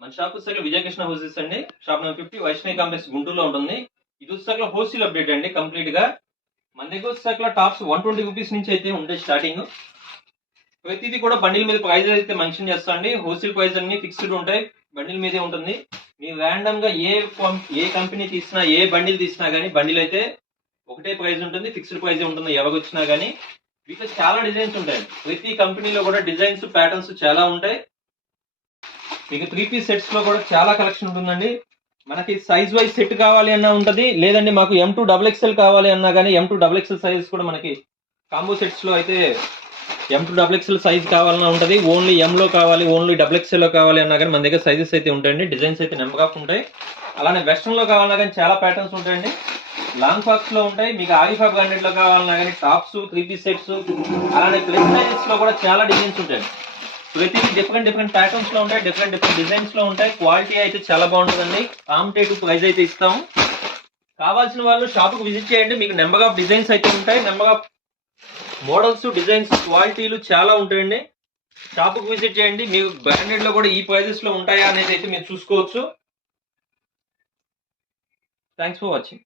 మన షాప్ వచ్చేసరికి విజయకృష్ణ హౌసెస్ అండి. షాప్ నెంబర్ 50 వైష్ణవి కాంప్లెక్స్ గుంటూరులో ఉంటుంది. ఇది వచ్చేసరికి హోల్సేల్ అప్డేట్ అండి కంప్లీట్ గా. మన దగ్గర వచ్చేసరికి టాప్స్ 120 రూపీస్ నుంచి అయితే ఉంటాయి స్టార్టింగ్. ప్రతిదీ కూడా బండిల్ మీద ప్రైస్ అయితే మెన్షన్ చేస్తాండి. హోల్సేల్ ప్రైస్ అన్ని ఫిక్స్డ్ ఉంటాయి, బండిల్ మీదే ఉంటుంది. మీరు ర్యాండమ్ గా ఏ కంపెనీ తీసినా ఏ బండిల్ తీసినా కానీ బండిల్ అయితే ఒకటే ప్రైస్ ఉంటుంది, ఫిక్స్డ్ ప్రైస్ ఉంటుంది ఎవరికి వచ్చినా కానీ. వీటిలో చాలా డిజైన్స్ ఉంటాయి. ప్రతి కంపెనీలో కూడా డిజైన్స్ ప్యాటర్న్స్ చాలా ఉంటాయి. మీకు 3 పీస్ సెట్స్ లో కూడా చాలా కలెక్షన్ ఉంటుందండి. మనకి సైజ్ వైజ్ సెట్ కావాలి అన్నా ఉంటది, లేదండి మాకు M2 XXL కావాలి అన్నా కానీ M2 XXL సైజ్ కూడా మనకి కాంబో సెట్స్ లో అయితే M2 XXL సైజ్ కావాలన్నా ఉంటది. ఓన్లీ M లో కావాలి, ఓన్లీ XXL లో కావాలి అన్నా కానీ మన దగ్గర సైజెస్ అయితే ఉంటాయండి. డిజైన్స్ అయితే నెంబర్ ఆఫ్ ఉంటాయి. అలానే వెస్ట్రన్ లో కావాలన్నా కానీ చాలా ప్యాటర్న్స్ ఉంటాయండి. లాంగ్ ఫ్రాక్స్ లో ఉంటాయి, మీకు ఆగిఫా బ్రాండెడ్ లో కావాలన్నా కానీ టాప్స్ 3 పీస్ సెట్స్, అలానే ప్లస్ సైజెస్ లో కూడా చాలా డిజైన్స్ ఉంటాయి. ప్రతిదీ డిఫరెంట్ ప్యాటర్న్స్ లో ఉంటాయి, డిఫరెంట్ డిజైన్స్ లో ఉంటాయి. క్వాలిటీ అయితే చాలా బాగుంటుందండి. కాంపిటేటివ్ ప్రైస్ అయితే ఇస్తాము. కావాల్సిన వాళ్ళు షాప్ కు విజిట్ చేయండి. మీకు నెంబర్ ఆఫ్ డిజైన్స్ అయితే ఉంటాయి, నెంబర్ ఆఫ్ మోడల్స్, డిజైన్స్, క్వాలిటీలు చాలా ఉంటాయండి. షాప్ కు విజిట్ చేయండి. మీకు బ్రాండెడ్ లో కూడా ఈ ప్రైజెస్ లో ఉంటాయా అనేది అయితే మీరు చూసుకోవచ్చు. Thanks for watching.